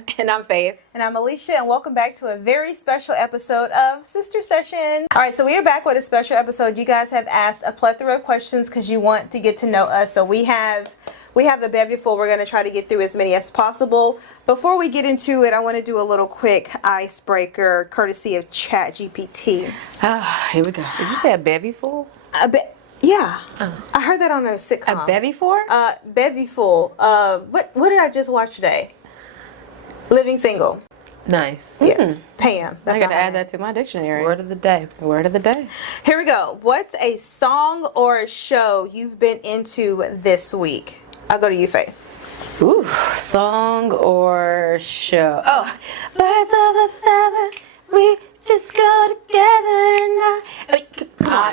Sonia. And I'm Faith. And I'm Alicia, and welcome back to a very special episode of Sister Session. All right, so we are back with a special episode. You guys have asked a plethora of questions because you want to get to know us. So we have the bevy full. We're going to try to get through as many as possible. Before we get into it, I want to do a little quick icebreaker courtesy of ChatGPT. Here we go. Did you say a bevy full? Yeah. I heard that on a sitcom. A bevy full? Bevy full. What did I just watch today? Living Single. Nice. Yes. Pam. I got to add that to my dictionary. Word of the day. Word of the day. Here we go. What's a song or a show you've been into this week? I'll go to you, Faith. Ooh, song or show. Oh, birds of a feather, we just go together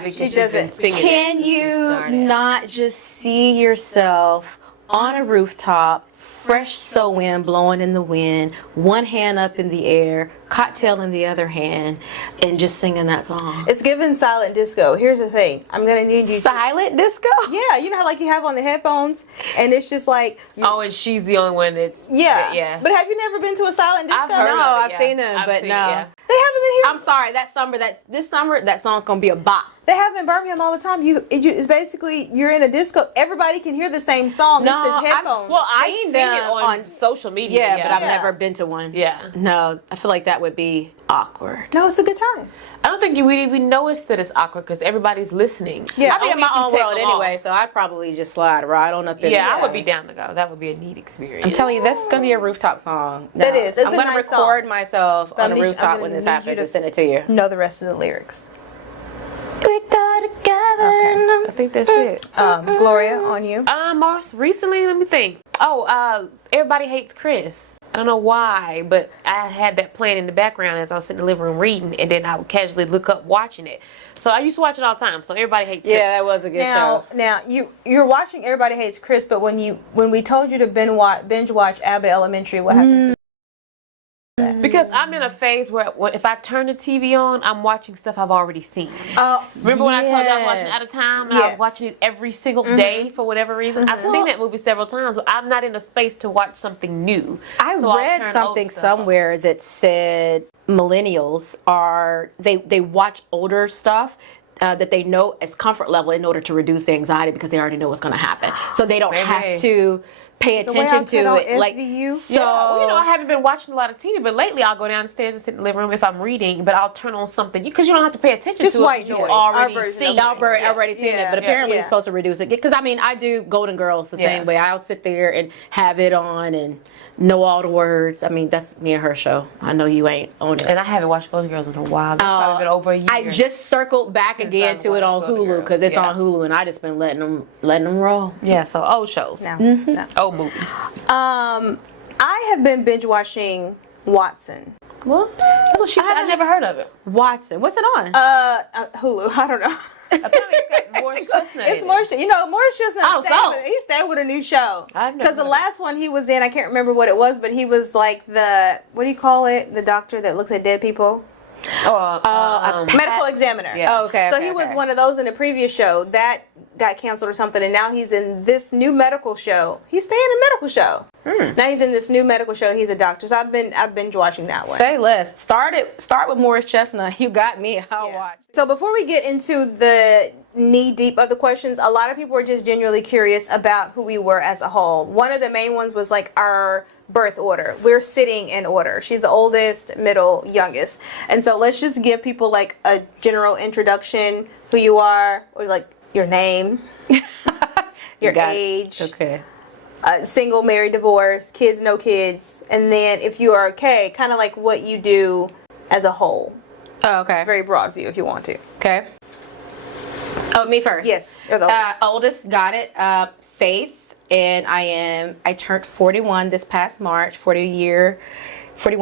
and She doesn't. Can you not just see yourself on a rooftop, fresh soul wind blowing in the wind, one hand up in the air, cocktail in the other hand, and just singing that song? It's given silent disco. Here's the thing. I'm going to need you Silent disco? Yeah, you know how like you have on the headphones and it's just like... Oh, and she's the only one that's... Yeah. But have you never been to a silent disco? I've heard No, of it, I've seen them, but no. They haven't been here. I'm sorry, this summer, that song's going to be a bop. They have in Birmingham all the time. It's basically, you're in a disco. Everybody can hear the same song. No, There's just headphones. I've seen it on social media. Yeah, but I've never been to one. Yeah. No, I feel like that would be awkward. No, it's a good time. I don't think you would even notice that it's awkward because everybody's listening. Yeah, I'd be in my own world anyway, so I'd probably just slide right on up in Yeah, there. I would be down to go. That would be a neat experience. I'm telling you, this is going to be a rooftop song. That is. It's I'm a going to nice record song. myself on the I'm rooftop gonna when this need happens you to and send it to you. Know the rest of the lyrics. We go together. Okay. I think that's it. Gloria, on you. Most recently, let me think. Everybody Hates Chris. I don't know why, but I had that playing in the background as I was sitting in the living room reading, and then I would casually look up watching it. So I used to watch it all the time. So Everybody Hates Chris. Yeah, that was a good show. Now you're watching Everybody Hates Chris, but when we told you to binge watch Abbott Elementary, what happened to that? Because I'm in a phase where if I turn the TV on, I'm watching stuff I've already seen. Remember when I told you I was watching Out of Time? And I was watching it every single day for whatever reason. I've seen that movie several times, but I'm not in a space to watch something new. I read something somewhere that said millennials they watch older stuff that they know as comfort level in order to reduce their anxiety because they already know what's going to happen. So they don't have to pay attention to it. Like, SVU. I haven't been watching a lot of TV, but lately I'll go downstairs and sit in the living room if I'm reading, but I'll turn on something because you don't have to pay attention Just to white it. noise. You've already seen it. Already seen it, but apparently it's supposed to reduce it. Because I do Golden Girls the same way. I'll sit there and have it on and know all the words. I mean, that's me and her show. I know you ain't on it. And I haven't watched Golden Girls in a while. It's probably been over a year. I just circled back again to it on Hulu because it's on Hulu, and I just been letting them roll. Yeah, so old shows. No. Old movies. I have been binge watching Watson. What? That's what she said. I never heard of it. Watson. What's it on? Hulu. I don't know. Apparently it's got Morris Chestnut. It's Morris. Morris Chestnut. He stayed with a new show. Because the last one he was in, I can't remember what it was, but he was like what do you call it? The doctor that looks at dead people. Medical examiner. Yeah. Okay. So he was one of those in the previous show that got canceled or something, and now he's in this new medical show. He's staying in a medical show. Now he's in this new medical show. He's a doctor. So I've binge watching that one. Say less. Start with Morris Chestnut. You got me. I'll watch. So before we get into the knee deep of the questions, a lot of people were just genuinely curious about who we were as a whole. One of the main ones was like our birth order. We're sitting in order. She's the oldest, middle, youngest. And so let's just give people like a general introduction, who you are, or like your name, your age. Okay. Single, married, divorced, kids, no kids, and then if you are okay, kind of like what you do as a whole. Oh, okay. Very broad view if you want to. Okay. Oh, me first. Yes, you're the oldest. Got it. Faith, and I turned 41 this past March. 41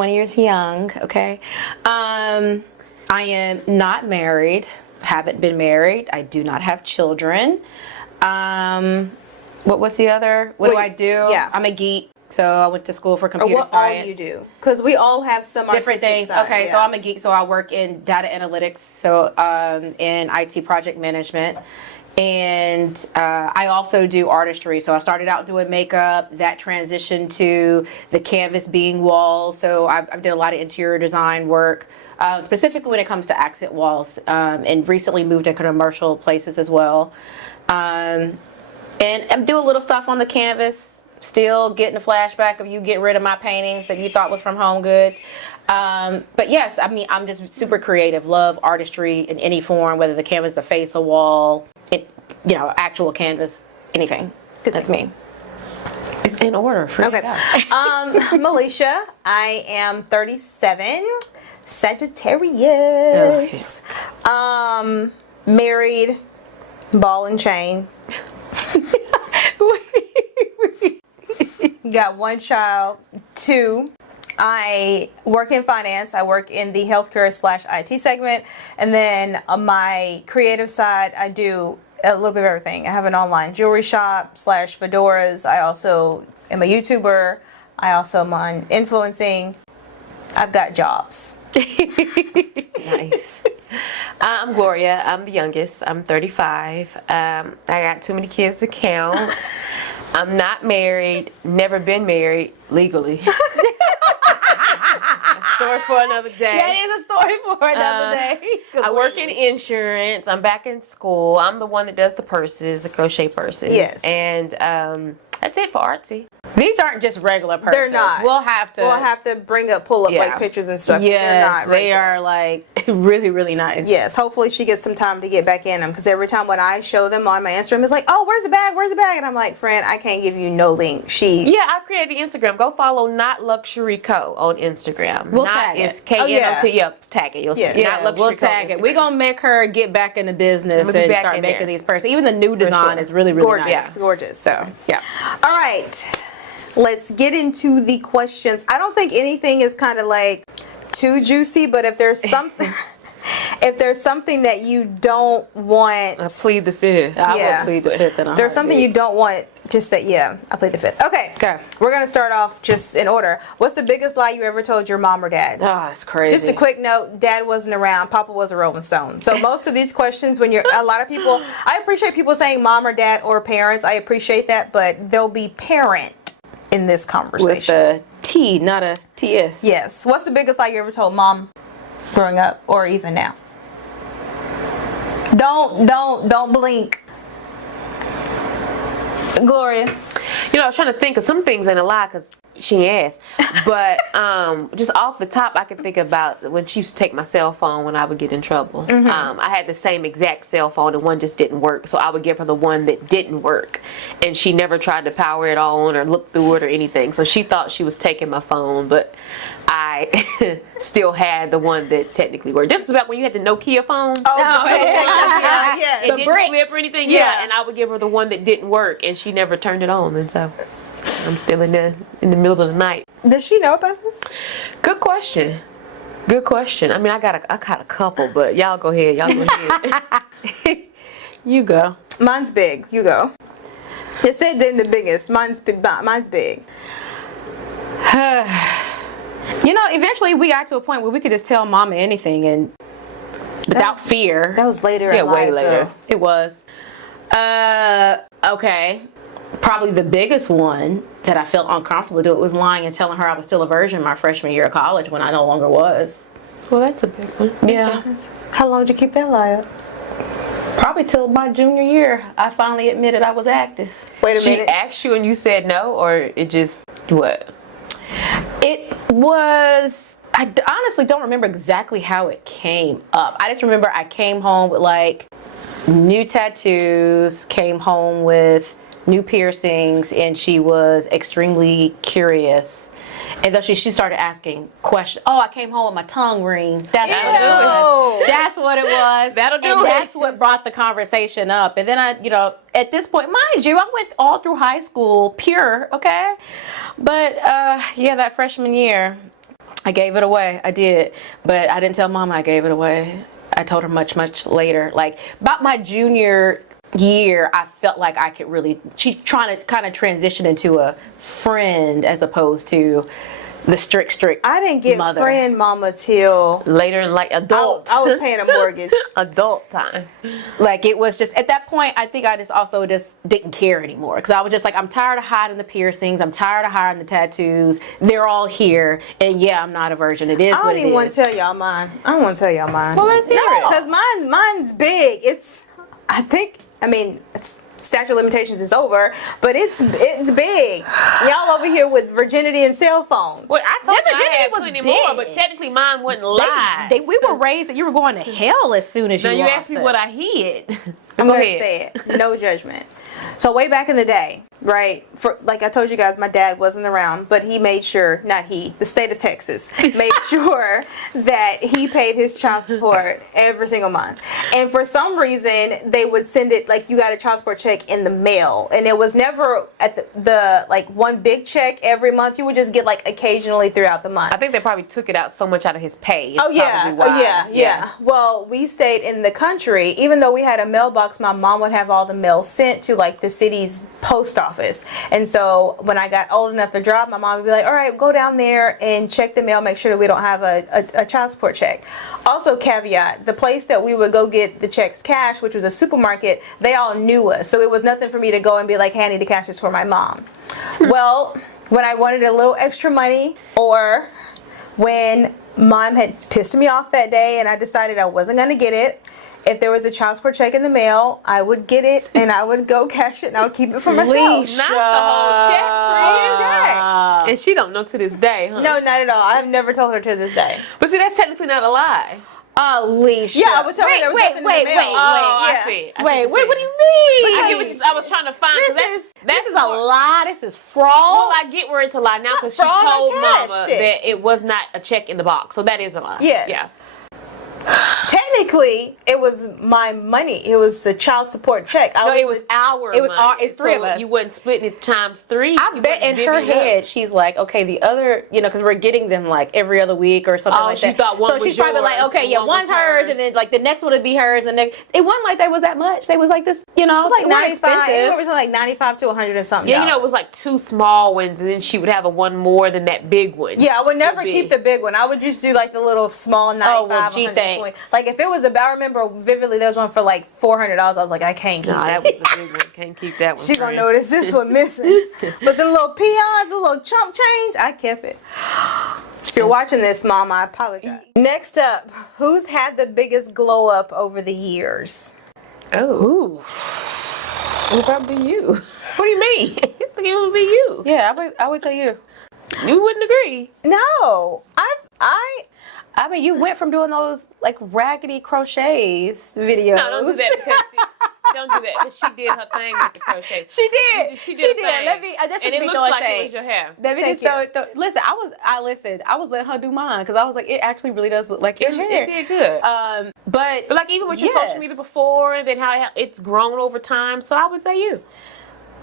years young. Okay. I am not married. Haven't been married. I do not have children. What's the other? What do I do? Yeah. I'm a geek. So I went to school for computer what science. all you do? Because we all have some different things. Side, okay, so I'm a geek. So I work in data analytics. So in IT project management, And I also do artistry. So I started out doing makeup, that transitioned to the canvas being walls. So I did a lot of interior design work, specifically when it comes to accent walls, and recently moved into commercial places as well. And I'm doing a little stuff on the canvas, still getting a flashback of you getting rid of my paintings that you thought was from Home Goods. But yes, I mean, I'm just super creative, love artistry in any form, whether the canvas is a face, a wall, actual canvas, anything. That's me. It's in order. Okay. Melisha, I am 37, Sagittarius. Married, ball and chain. Got one child. 2, I work in finance. I work in the healthcare/IT segment. And then on my creative side, I do a little bit of everything. I have an online jewelry shop /fedoras. I also am a YouTuber. I also am on influencing. I've got jobs. Nice. I'm Gloria. I'm the youngest. I'm 35. I got too many kids to count. I'm not married. Never been married legally. Story for another day. That is a story for another day. I work in insurance. I'm back in school. I'm the one that does the purses, the crochet purses. Yes. And that's it for artsy. These aren't just regular purses. They're not. We'll have to pull up Yeah. like pictures and stuff. Yes, They're not they regular. are like really, really nice. Yes, hopefully she gets some time to get back in them, because every time when I show them on my Instagram, it's like, oh, where's the bag? Where's the bag? And I'm like, friend, I can't give you no link. Yeah, I created Instagram. Go follow Not Luxury Co. on Instagram. We'll Not tag it. is K-N-O-T. Yeah, tag it. You'll see. Yeah. Not Luxury We'll Co. tag it. Instagram. We're gonna make her get back into business We'll be and back start in making there. these purses. Even the new design sure. is really, really gorgeous, nice. gorgeous. So yeah. All right, let's get into the questions. I don't think anything is kind of like too juicy, but if there's something, if there's something that you don't want, I plead the fifth. I Yeah. will plead the fifth in a there's something you heartbeat. don't want, just say, yeah, I plead the fifth. Okay, we're gonna start off just in order. What's the biggest lie you ever told your mom or dad? Oh, it's crazy. Just a quick note, Dad wasn't around. Papa was a Rolling Stone. So most of these questions, when you're, a lot of people, I appreciate people saying mom or dad or parents. I appreciate that, but there'll be parent in this with conversation. a T, not a TS. Yes. What's the biggest lie you ever told mom growing up or even now? Don't blink. Gloria. You know, I was trying to think of some things ain't a lie because she asked. But just off the top, I can think about when she used to take my cell phone when I would get in trouble. I had the same exact cell phone, and one just didn't work. So I would give her the one that didn't work. And she never tried to power it on or look through it or anything. So she thought she was taking my phone, but I still had the one that technically worked. This is about when you had the Nokia phone. Yeah. It didn't bricks. flip or anything. Yeah. Yeah, and I would give her the one that didn't work, and she never turned it on. And so I'm still in the middle of the night. Does she know about this? Good question. Good question. I mean, I got a couple, but y'all go ahead. Y'all go ahead. You go. Mine's big. You go. It said then the biggest. Mine's big. You know, eventually we got to a point where we could just tell mama anything and without fear. That was later Yeah, in way life, later. though. It was. Okay. Probably the biggest one that I felt uncomfortable doing was lying and telling her I was still a virgin my freshman year of college when I no longer was. Well, that's a big one. Yeah. How long did you keep that lie up? Probably till my junior year, I finally admitted I was active. Wait a She minute. asked you and you said no, or it just what? It was, honestly don't remember exactly how it came up. I just remember I came home with like new tattoos, came home with new piercings, and she was extremely curious. And then she started asking questions. Oh, I came home with my tongue ring. That's what it was. That's what it was. That'll do and it. that's what brought the conversation up. And then I, at this point, mind you, I went all through high school pure, okay? But yeah, that freshman year, I gave it away. I did. But I didn't tell mama I gave it away. I told her much, much later. Like about my junior year, I felt like I could really, she trying to kind of transition into a friend as opposed to the strict I didn't get mother. friend mama till Later in like adult. I was paying a mortgage. Adult time. Like it was just at that point, I think I just also just didn't care anymore because I was just like, I'm tired of hiding the piercings. I'm tired of hiding the tattoos. They're all here, and yeah, I'm not a virgin. It is I what don't it even want is. to tell y'all mine. I don't want to tell y'all mine. Well, let's hear it. Because mine's big. I mean, statute of limitations is over, but it's big. Y'all over here with virginity and cell phones. Well, I told That you I virginity had was plenty big. more, but technically mine wasn't live. We were raised that you were going to hell as soon as Now you you lost asked me it. what I hid. I'm Go gonna ahead. say it. No judgment. So way back in the day, right? For like I told you guys, my dad wasn't around, but he made sure, the state of Texas made sure that he paid his child support every single month. And for some reason, they would send it like you got a child support check in the mail, and it was never at the like one big check every month. You would just get like occasionally throughout the month. I think they probably took it out so much out of his pay. It's Oh yeah, probably why. yeah. Well, we stayed in the country. Even though we had a mailbox, my mom would have all the mail sent to like the city's post office. And so when I got old enough to drive, my mom would be like, all right, go down there and check the mail, make sure that we don't have a child support check. Also, caveat, the place that we would go get the checks cashed, which was a supermarket, they all knew us. So it was nothing for me to go and be like, hey, I need to cash this for my mom. Well, when I wanted a little extra money, or when mom had pissed me off that day and I decided I wasn't going to get it, if there was a child support check in the mail, I would get it and I would go cash it and I would keep it for myself. Not the whole check for you. Check. And she don't know to this day, huh? No, not at all. I've never told her to this day. But see, that's technically not a lie. Alicia. Yeah, I would tell her there was nothing in the mail. Oh, Yeah. I see. Wait, what do you mean? I get what I was trying to find. 'Cause This is a more- lie. This is fraud. Well, I get where it's a lie now not because she fraud, I told cashed Mama it. that it was not a check in the box. So that is a lie. Yes. Yeah. Technically, it was my money. It was the child support check. No, it was our It was money. our- it's three So of us. You wasn't splitting it times three. I You bet in wasn't her divvying it up. head, she's like, okay, the other, because we're getting them like every other week or something Oh, like she that. thought one so was she's probably like, yours okay, and yeah, one one's was hers, hers. and then like the next one would be hers, and then it wasn't like they was that much. They was like this, It was like it wasn't 95. expensive. Anywhere between like 95 to 100 and something. Yeah, you know, it was like two small ones, and then she would have a one more than that big one. Yeah, I would never Would be. keep the big one. I would just do like the little small 95, well, gee, 120. thanks. Like if it was I remember vividly there was one for like $400. I was like, I can't keep No, that this. was the big one. Can't keep that one. She gonna friend. notice this one missing. But the little peons, the little chump change, I kept it. If you're watching this, Mom, I apologize. Next up, who's had the biggest glow up over the years? Oh, it would probably be you. What do you mean? I think it would be you. Yeah, I would tell you. You wouldn't agree. No, I mean, you went from doing those like raggedy crochets videos. No, don't do that because don't do that because she did her thing with the crochet. She did. She did. Her thing. Let me. That's just and me it looked throwing like shade. it was your hair. Let me Thank just listen. I listened. I was letting her do mine because I was like, it actually really does look like your hair. It did good. But But like even with your yes. social media before, and then how it's grown over time. So I would say you.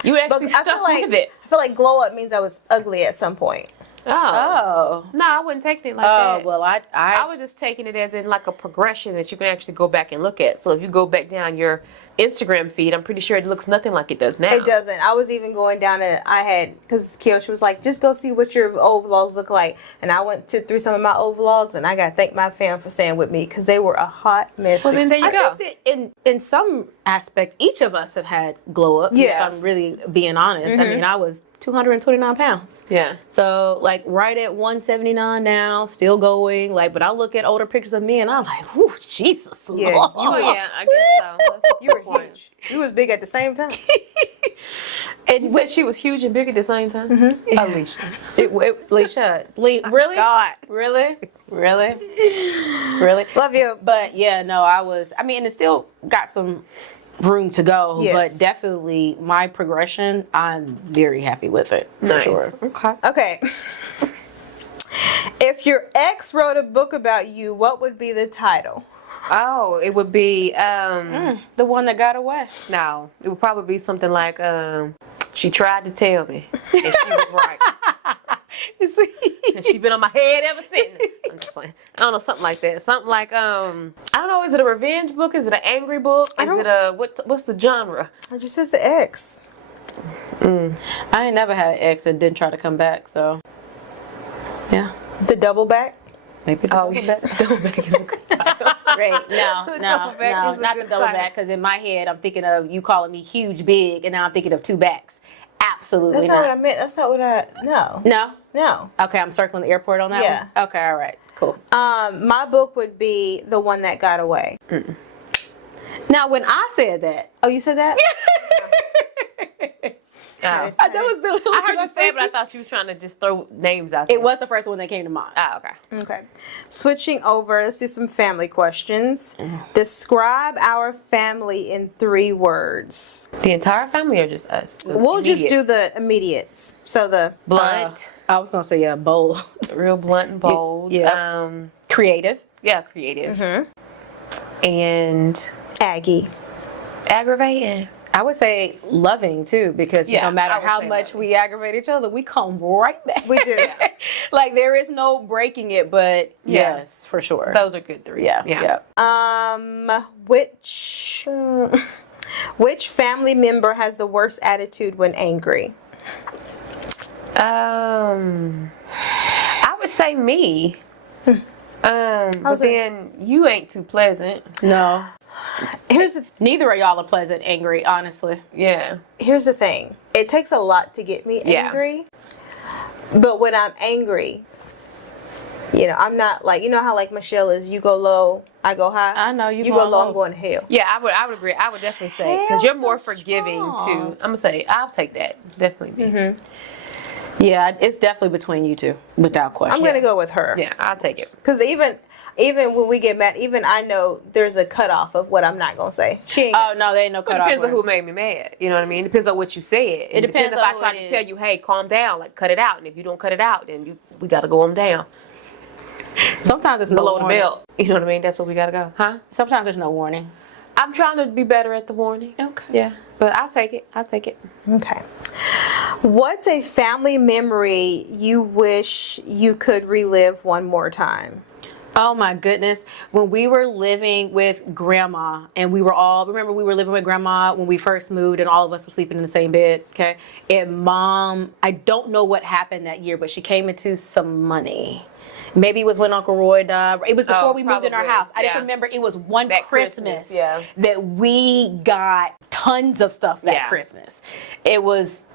You actually I stuck feel like with it. I feel like glow up means I was ugly at some point. Oh. No, I wouldn't take it like that. Oh well, I was just taking it as in like a progression that you can actually go back and look at. So if you go back down your Instagram feed, I'm pretty sure it looks nothing like it does now. It doesn't. I was even going down because Kiyoshi was like, just go see what your old vlogs look like. And I went through some of my old vlogs, and I got to thank my fam for staying with me because they were a hot mess. Well, then there you I go. think that in some aspect, each of us have had glow ups. Yes. If I'm really being honest. I mean, I was 229 pounds. Yeah. So like right at 179 now, still going. Like, but I look at older pictures of me and I'm like, whew, Jesus. Yeah, Lord. Oh yeah, I guess so. That's a You were good point. huge. You was big at the same time. And You said she was huge and big at the same time. Mm-hmm. Alicia. Alicia, really? God. Really? Really? Really? Love you. But yeah, no, I mean, it still got some room to go, Yes. but definitely my progression, I'm very happy with it. For Nice. sure. Okay. Okay. If your ex wrote a book about you, what would be the title? Oh, it would be The one that got away. no, it would probably be something like she tried to tell me and she was right. And she been on my head ever since. I'm just playing. I don't know, something like that. Something like I don't know. Is it a revenge book? Is it an angry book? Is it a what's the genre? It just says the ex. I ain't never had an ex that didn't try to come back, so yeah. The double back. Maybe the double back. Double back is a good title. Right. No, double back is a not the good double title. back. Because in my head, I'm thinking of you calling me huge, big, and now I'm thinking of two backs. Absolutely That's not what I meant. That's not what I. No. No. No. Okay, I'm circling the airport on that Yeah. one. Okay, all right, cool. My book would be The One That Got Away. Now, when I said that, Oh, you said that? Oh. that was the. I heard you say it, but I thought you was trying to just throw names out there. It was the first one that came to mind. Oh, okay. Okay. Switching over, let's do some family questions. Describe our family in 3 words. The entire family or just us? The We'll just immediate? do the immediates. So the Blunt, I was gonna say bold, real blunt and bold. yeah. Creative. Yeah, creative. And Aggie. aggravating. I would say loving too, because Yeah, no matter I would how say much loving. we aggravate each other, we come right back. We do. Like there is no breaking it, but Yeah. yes, for sure. Those are good 3. Yeah, Yeah. yeah. Which family member has the worst attitude when angry? I would say me. But then you ain't too pleasant. No, Here's the neither of y'all are pleasant, angry. Honestly, Yeah. here's the thing. It takes a lot to get me Yeah. angry. But when I'm angry, I'm not like, how like Michelle is, you go low, I go high. I know, you go going low, low. I'm going to hell. Yeah, I would agree. I would definitely say because Hell, you're more so forgiving strong. too. I'm gonna say I'll take that. Definitely me. yeah, it's definitely between you two, without question. I'm going to go with her. Yeah, I'll take it. Because even when we get mad, even I know there's a cutoff of what I'm not going to say. She ain't. Oh no, they ain't no It cutoff. depends on word. who made me mad. You know what I mean? It depends on what you said. It depends if on I who try it to is. tell you, hey, calm down, like cut it out. And if you don't cut it out, then we got to go on down. Sometimes it's no Below the warning. belt. You know what I mean? That's where we got to go. Huh? Sometimes there's no warning. I'm trying to be better at the warning. Okay. Yeah. But I'll take it. I'll take it. Okay. What's a family memory you wish you could relive one more time? Oh my goodness. When we were living with grandma and we were living with grandma when we first moved and all of us were sleeping in the same bed. Okay. And mom, I don't know what happened that year, but she came into some money. Maybe it was when Uncle Roy died. It was before we moved in our probably. house. I just Yeah. remember it was one That Christmas, Christmas, yeah. that we got tons of stuff that Yeah. Christmas.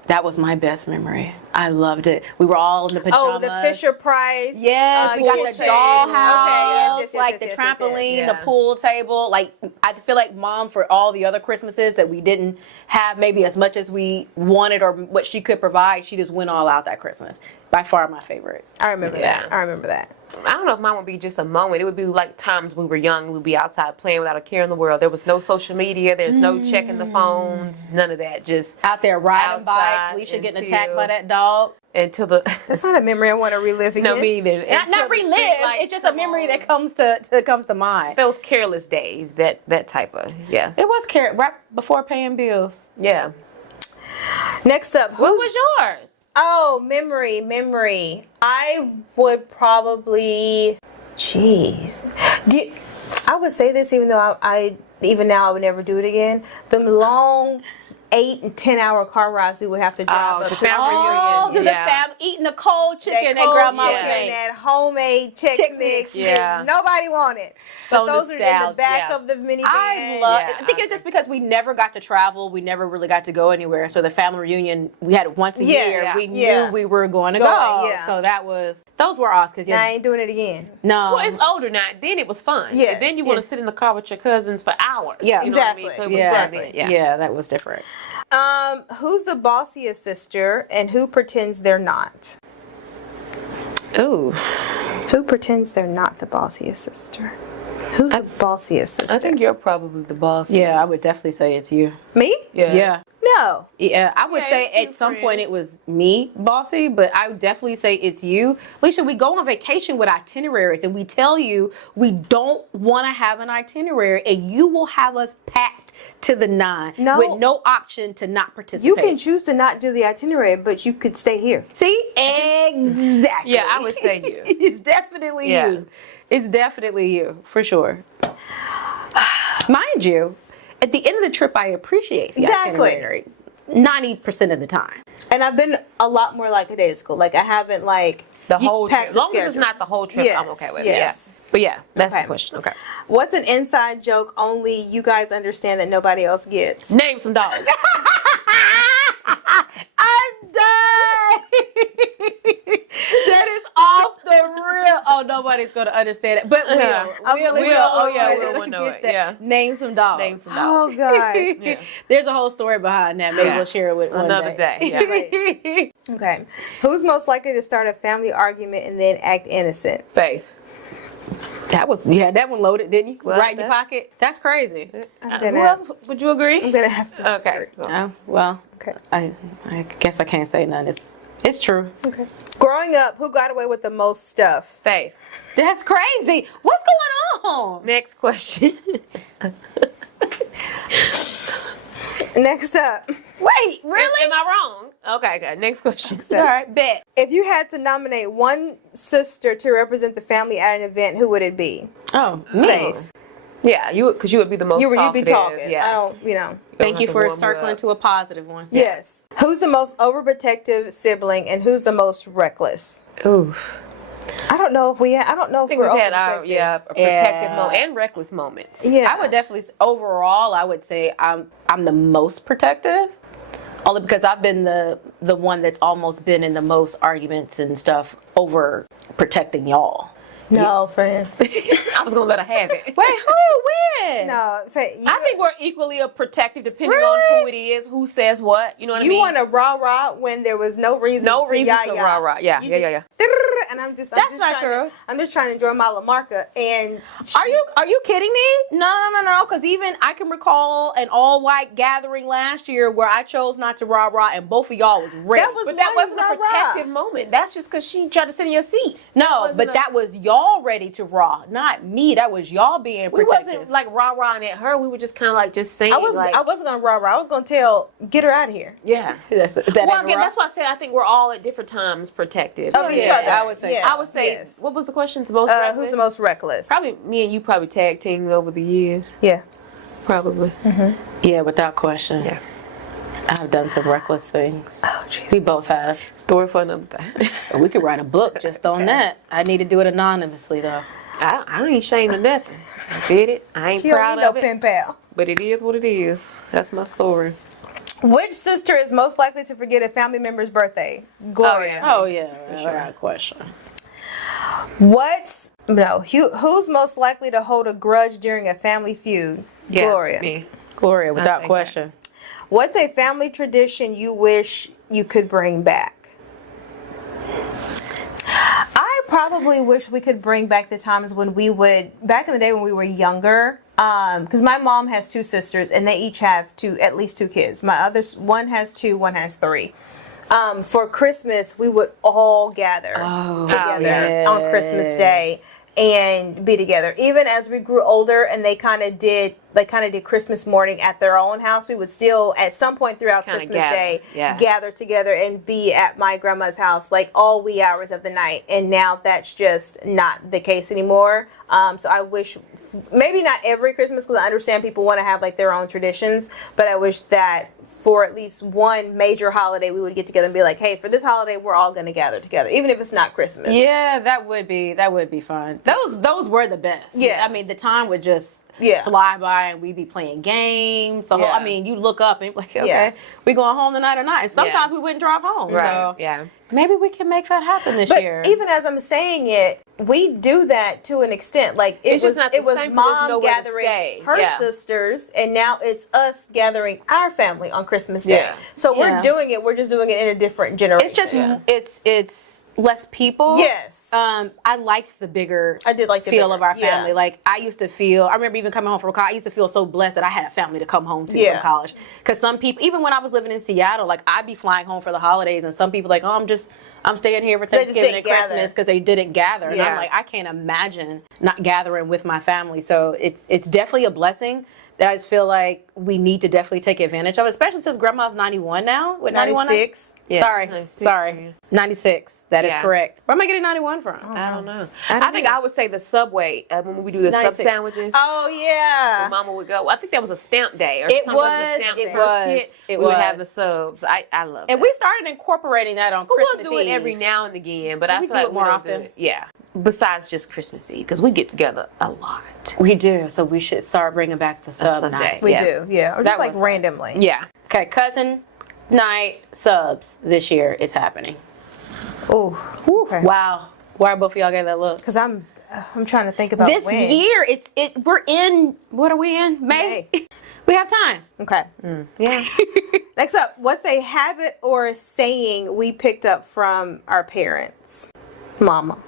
That was my best memory. I loved it. We were all in the pajamas. Oh, the Fisher Price. Yes, we got the kitchen. dollhouse, Okay, yes, like the yes. trampoline, Yeah. the pool table. Like I feel like mom, for all the other Christmases that we didn't have maybe as much as we wanted or what she could provide, she just went all out that Christmas. By far my favorite. I remember Yeah. that. I remember that. I don't know if mine would be just a moment. It would be like times we were young. We'd be outside playing without a care in the world. There was no social media. There's no checking the phones. None of that. Just Out there riding Outside bikes, Leisha getting until- attacked by that dog. until the. That's not a memory I want to relive again. No, me either. Not Until the relive. street lights It's just a come memory on. that comes to mind. Those careless days. That type of It was right before paying bills. yeah. Next up, What who's was yours? Oh, memory. I would probably, I would say this even though I even now I would never do it again. The long 8 and 10 hour car rides we would have to drive up to to family Oh, reunion. to Yeah. the family eating the cold chicken that cold grandma chicken, would make. that homemade Chex Mix. Yeah. Nobody wanted. So But those are in the nostalgic, back yeah. of the minivan. I love. Yeah, I think it's just because we never got to travel. We never really got to go anywhere. So the family reunion we had it once a Yeah, year. yeah, We yeah. knew we were going to Going, go. yeah. So those were awesome. Now I ain't doing it again. No. Well, it's older now. Then it was fun. Yes, And then you want to yes. sit in the car with your cousins for hours. Yeah. You know what I mean? Exactly. So it was yeah. fun then. Yeah. Yeah, that was different. Who's the bossiest sister and who pretends they're not? Ooh. Who pretends they're not the bossiest sister? Who's the bossiest sister? I think you're probably the boss. Yeah, I would definitely say it's you. Me? Yeah. Yeah. No. Yeah, I would Yeah, say it's you, at some friend. point it was me, bossy, but I would definitely say it's you. Alicia, we go on vacation with itineraries and we tell you we don't want to have an itinerary and you will have us packed to the 9 No. with no option to not participate. You can choose to not do the itinerary, but you could stay here. See? Exactly. Yeah, I would say you. It's definitely Yeah. you. It's definitely you, for sure. Mind you, at the end of the trip, I appreciate the Exactly. itinerary 90% of the time. And I've been a lot more like it is cool. Like I haven't like The whole pack trip. As the long as it's schedule. not the whole trip, I'm okay with it. Yes. Yeah. But yeah, that's Okay. the question. Okay. What's an inside joke only you guys understand that nobody else gets? Name some dogs. I'm done. That is off the real. Oh, nobody's gonna understand it. But Will, Yeah. Will will know get it. that. Yeah. Name some dogs. Name some Oh dogs. gosh. Yeah. There's a whole story behind that. Maybe Yeah. we'll share it with one Another day. Yeah. Right. Okay. Who's most likely to start a family argument and then act innocent? Faith. That one loaded, didn't you? Well, right in your that's- pocket. That's crazy. I'm Who gonna, else would you agree? I'm gonna have to. Okay. Oh, well, Okay. I guess I can't say none. It's true. Okay. Growing up, who got away with the most stuff? Faith. That's crazy. What's going on? Next question. Next up, Wait, really? Am I wrong? Okay, good. Next question. All right, bet. if you had to nominate one sister to represent the family at an event, who would it be? Oh, me. Faith. Yeah, because you would be the most You'd be talkative. talking. Yeah. I don't. Thank you have to for warm circling up. to a positive one. Yes. Who's the most overprotective sibling and who's the most reckless? Oof. I don't know if I think we're we've had our overprotective. a protective Yeah. moment and reckless moments. Yeah. I would definitely overall. I would say I'm the most protective, only because I've been the one that's almost been in the most arguments and stuff over protecting y'all. No, friend. I was gonna let her have it. Wait, who? When? No, I think we're equally protective depending on Really? who it is, who says what. You know what I you mean? want to rah when there was no reason. No to reason yah, to yah. rah-rah. Yeah, You yeah. just, And I'm just. That's not true. I'm just trying to enjoy my Lamarca. And Are you kidding me? No. Because even I can recall an all white gathering last year where I chose not to rah and both of y'all was ready. That was But that one wasn't a rah-rah. protective moment. That's just because she tried to sit in your seat. no, wasn't but a- that was y'all ready to raw, not me. That was y'all being We protective. wasn't like rah-rahing at her. We were just kind of like just saying. I wasn't gonna rah. I was gonna tell, get her out of here. Yeah. Is that Well, ever again, raw? that's why I said I think we're all at different times protective. Of each Yeah, other. I would think. Yes, I would say, yes. what was the question? Most Who's reckless? the most reckless? Probably me and you probably tag teamed over the years. Yeah. Probably. Yeah, without question. Yeah. I've done some reckless things. Oh, Jesus. We both have. Story for another time. We could write a book just on that. I need to do it anonymously though. I ain't ashamed of nothing. I did it. I ain't She don't proud need no of it. pen pal. But it is what it is. That's my story. Which sister is most likely to forget a family member's birthday? Gloria. Oh yeah, sure. without question. Who's most likely to hold a grudge during a family feud? Yeah, Gloria. Me. Gloria, I'll without take question. What's a family tradition you wish you could bring back? I probably wish we could bring back the times when we would, back in the day when we were younger, because my mom has two sisters and they each have at least two kids. My one has two, one has three. For Christmas, we would all gather together on Christmas Day and be together. Even as we grew older and they kind of did Christmas morning at their own house, we would still at some point throughout Kinda Christmas gather, Day yeah. gather together and be at my grandma's house like all wee hours of the night. And now that's just not the case anymore. So I wish, maybe not every Christmas, because I understand people want to have like their own traditions, but I wish that for at least one major holiday we would get together and be like, hey, for this holiday we're all going to gather together, even if it's not Christmas. Yeah, that would be fun. Those were the best. Yes. I mean, the time would just Yeah. fly by and we'd be playing games. Yeah. I mean, you look up and you're like, okay, Yeah. we going home tonight or not? And sometimes we wouldn't drive home. Right. So Yeah. maybe we can make that happen this But year. even as I'm saying it, we do that to an extent. Like It's just not the it was same 'cause there's mom nowhere to gathering stay. her Yeah. sisters, and now it's us gathering our family on Christmas Day. Yeah. So Yeah. we're doing it. We're just doing it in a different generation. It's just Yeah. it's less people. Yes. I liked the bigger I did like the feel bigger, of our yeah. family. Like I used to feel. I remember even coming home from college. I used to feel so blessed that I had a family to come home to Yeah. from college. Because some people, even when I was living in Seattle, like I'd be flying home for the holidays, and some people like, oh, I'm staying here for They just Thanksgiving didn't and Christmas gather. because they didn't gather. And Yeah. I'm like, I can't imagine not gathering with my family. So it's definitely a blessing that I just feel like we need to definitely take advantage of, especially since grandma's 91 now. With 96. Yeah, Sorry, 96, sorry. yeah. 96. That is Yeah. correct. Where am I getting 91 from? I don't know. I don't I think know. I would say the Subway when we do the sub 96. sandwiches. Oh yeah. Mama would go. I think that was a stamp day or It something. was, Stamp it day. was, Hit, it we would have the was. subs. I love And that. we started incorporating that on Christmas We'll do it Eve. every now and again, but I We feel do like it more we don't often. do it. Yeah. Besides just Christmas Eve, because we get together a lot. We do, so we should start bringing back the sub Sunday. night. We Yeah. do, yeah. Or That just like was fun. randomly. Yeah. Okay, cousin night subs this year is happening. Oh, okay. Wow, why both of y'all gave that look? Because I'm trying to think about This when. year, we're in. What are we in? May. We have time. Okay. Yeah. Next up, what's a habit or a saying we picked up from our parents? Mama.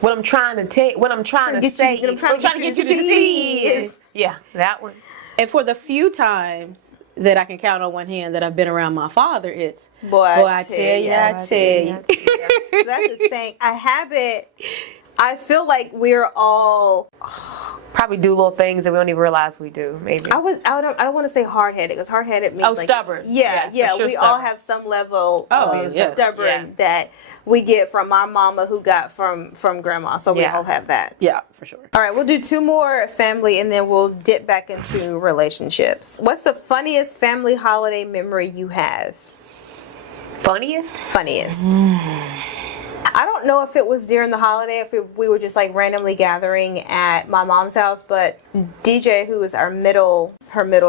What I'm trying to say, what I'm trying to get you to see is- yeah, that one. And for the few times that I can count on one hand that I've been around my father, it's Boy, I tell you, I tell you. So that's a saying. A habit. I feel like we're all. Probably do little things that we don't even realize we do. Maybe. I don't want to say hard headed because hard headed means like, stubborn. Yeah, Yeah, for sure we all stubborn. have some level Oh, of yes. stubborn Yeah. that we get from our mama who got from grandma. So we Yeah. all have that. Yeah, for sure. All right, we'll do two more family and then we'll dip back into relationships. What's the funniest family holiday memory you have? Funniest? Funniest. I don't know if it was during the holiday, if we were just like randomly gathering at my mom's house, but DJ, who is her middle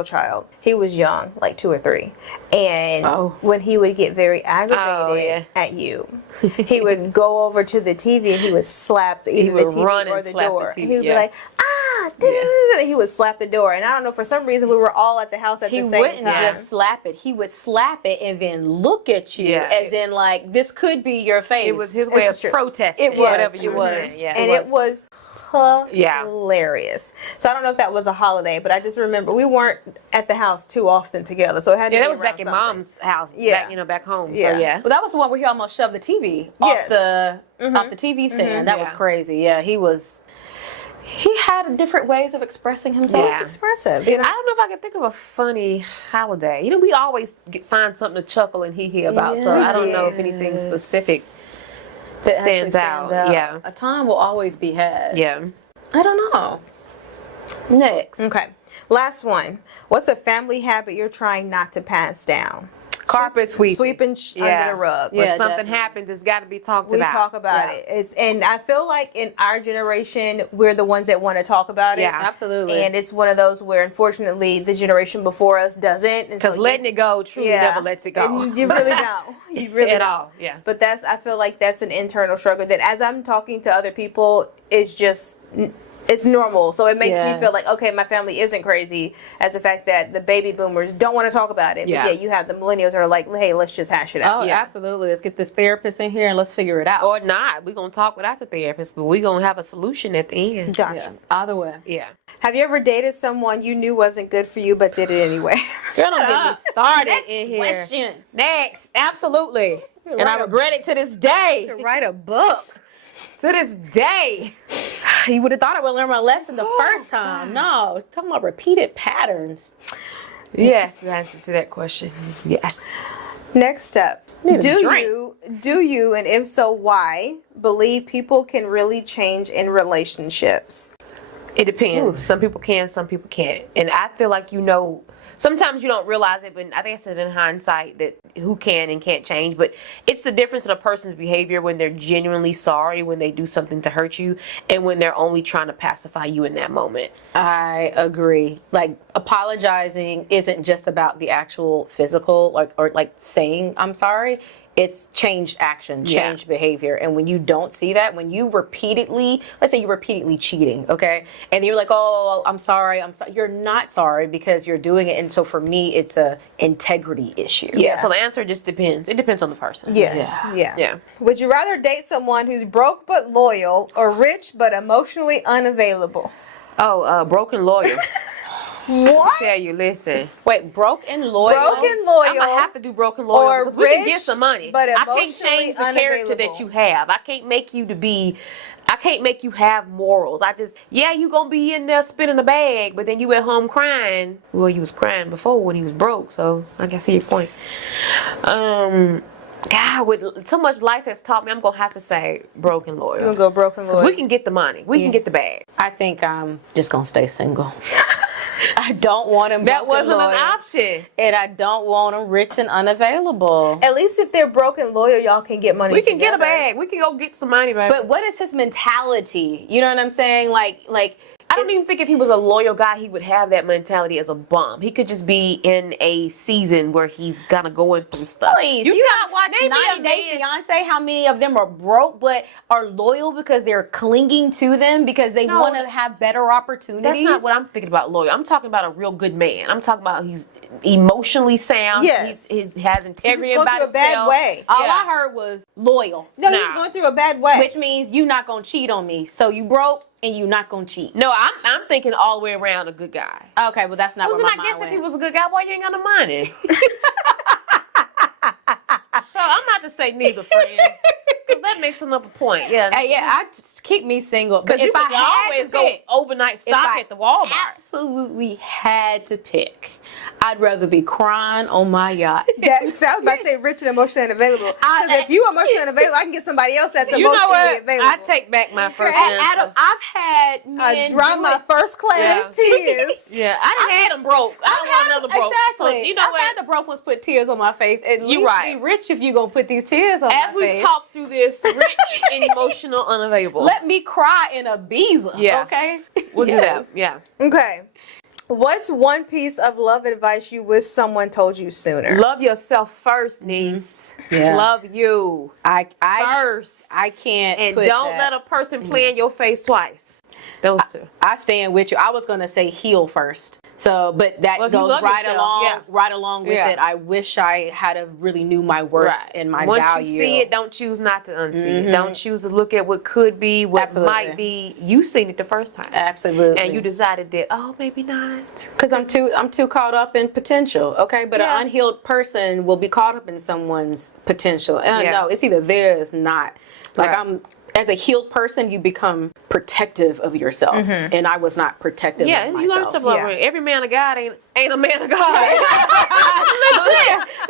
child, he was young, like 2 or 3. And when he would get very aggravated at you, he would go over to the TV and he would slap either the TV or the door. The TV, he would be like, and he would slap the door. And I don't know, for some reason we were all at the house at the same time. He wouldn't just slap it. He would slap it and then look at you as in like, this could be your face. It was his way of protesting. It was. Whatever you It were was. saying. Yeah. And it was hilarious. So I don't know if that was a holiday, but I just remember we weren't at the house too often together. So it had to be that was around back in something. mom's house. Yeah. Back home. Yeah. So yeah. Well, that was the one where he almost shoved the TV Yes. off the TV stand. That was Yeah. crazy. Yeah, he had different ways of expressing himself. It's expressive. I don't know if I can think of a funny holiday. You know, we always find something to chuckle and hee about. So I don't know if anything specific That actually stands out. Yeah. A time will always be had. Yeah. I don't know. Next. Okay. Last one. What's a family habit you're trying not to pass down? Carpet sweeping. Sweeping under the rug. Yeah. When something definitely. happens, it's got to be talked We about. talk about it. And I feel like in our generation, we're the ones that want to talk about it. Yeah. Absolutely. And it's one of those where, unfortunately, the generation before us doesn't. Because letting it go truly never lets it go. And you really don't. You really At don't. all. Yeah. But I feel like that's an internal struggle that as I'm talking to other people, it's normal. So it makes me feel like, okay, my family isn't crazy, as the fact that the baby boomers don't want to talk about it. Yeah. But you have the millennials who are like, hey, let's just hash it out. Oh, absolutely. Let's get this therapist in here and let's figure it out. Or not. We're going to talk without the therapist, but we're going to have a solution at the end. Gotcha. Yeah. Either way. Yeah. Have you ever dated someone you knew wasn't good for you but did it anyway? Girl, don't get me started Next in here. question. Next. Absolutely. And I write a- regret it to this day. Write a book. To this day. You would have thought I would learn my lesson the first time. No, talking about repeated patterns. Yes, the answer to that question is yes. Next up, Need a do you, and if so, why, believe people can really change in relationships? It depends. Some people can, some people can't. And I feel like sometimes you don't realize it, but I think I said in hindsight that who can and can't change. But it's the difference in a person's behavior when they're genuinely sorry, when they do something to hurt you, and when they're only trying to pacify you in that moment. I agree. Like, apologizing isn't just about the actual physical, or saying I'm sorry. It's changed action, changed behavior. And when you don't see that, when you repeatedly, let's say you're repeatedly cheating, okay? And you're like, oh, I'm sorry. You're not sorry because you're doing it. And so for me, it's a integrity issue. Yeah. So the answer just depends. It depends on the person. Yes. Yeah. Yeah. Would you rather date someone who's broke but loyal or rich but emotionally unavailable? Oh, broken loyal. What? Tell you, listen. Wait, broke and loyal? Broken loyal. I'm gonna have to do broken loyal because we can get rich, some money. but I can't emotionally change the character that unavailable. you have. I can't make you to be I can't make you have morals. You gonna be in there spinning the bag, but then you at home crying. Well, you was crying before when he was broke, so I can see your point. God, with so much life has taught me, I'm gonna have to say broken loyal. You're gonna go broken loyal. Because we can get the money. We can get the bag. I think I'm just gonna stay single. I don't want him. That wasn't loyal, an option. and I don't want him rich and unavailable. At least if they're broken loyal, y'all can get money. We can together. get a bag. We can go get some money, baby. But what is his mentality? You know what I'm saying? Like. I don't even think if he was a loyal guy, he would have that mentality as a bum. He could just be in a season where he's gonna go through stuff. Please, you not watch 90 Day Fiance? How many of them are broke but are loyal because they're clinging to them because they want to have better opportunities? That's not what I'm thinking about loyal. I'm talking about a real good man. I'm talking about he's emotionally sound. Yes. He has integrity He's just going about through a bad himself. way. All I heard was loyal. No, he's going through a bad way. Which means you not gonna cheat on me. So you broke and you not gonna cheat. No, I'm thinking all the way around a good guy. Okay, well that's not Well, where then my I guess mind if he went. was a good guy, why you ain't got no money? So I'm about to say neither, friend. Because that makes another point. Yeah. I just keep me single. But Because you if I could had always to go pick, overnight if stock I at the Walmart. absolutely had to pick, I'd rather be crying on my yacht. So I was about to say rich and emotionally unavailable. Because if you emotionally unavailable, I can get somebody else that's You know emotionally what? available. I take back my first Adam, answer. I've had I men dry do my it. first class tears. Yeah, I done had them broke. I don't want another broke. Exactly. So you know I've what? had the broke ones put tears on my face. At least right. be rich if you gonna put these tears on As my we face. talk through this, rich and emotional unavailable. Let me cry in Ibiza. Yes. Okay. We'll do that. Yeah. Okay. What's one piece of love advice you wish someone told you sooner? Love yourself first, niece. Yeah. Love you I first. I can't. And put don't that. let a person play in your face twice. Those two. I stand with you. I was gonna say heal first. So, but that Well, if you goes love right yourself, along, yeah. right along with Yeah. it. I wish I had a really knew my worth and my Once value. you see it, don't choose not to unsee it. Don't choose to look at what could be, what Absolutely. might be. You seen it the first time. Absolutely. And you decided that, oh, maybe not. Because I'm too caught up in potential. Okay, but Yeah. an unhealed person will be caught up in someone's potential. And Yeah. no, it's either there or it's not. Like Right. as a healed person, you become protective of yourself, and I was not protective. Yeah, of you learn myself. stuff Yeah. over it. Every man of God ain't a man of God.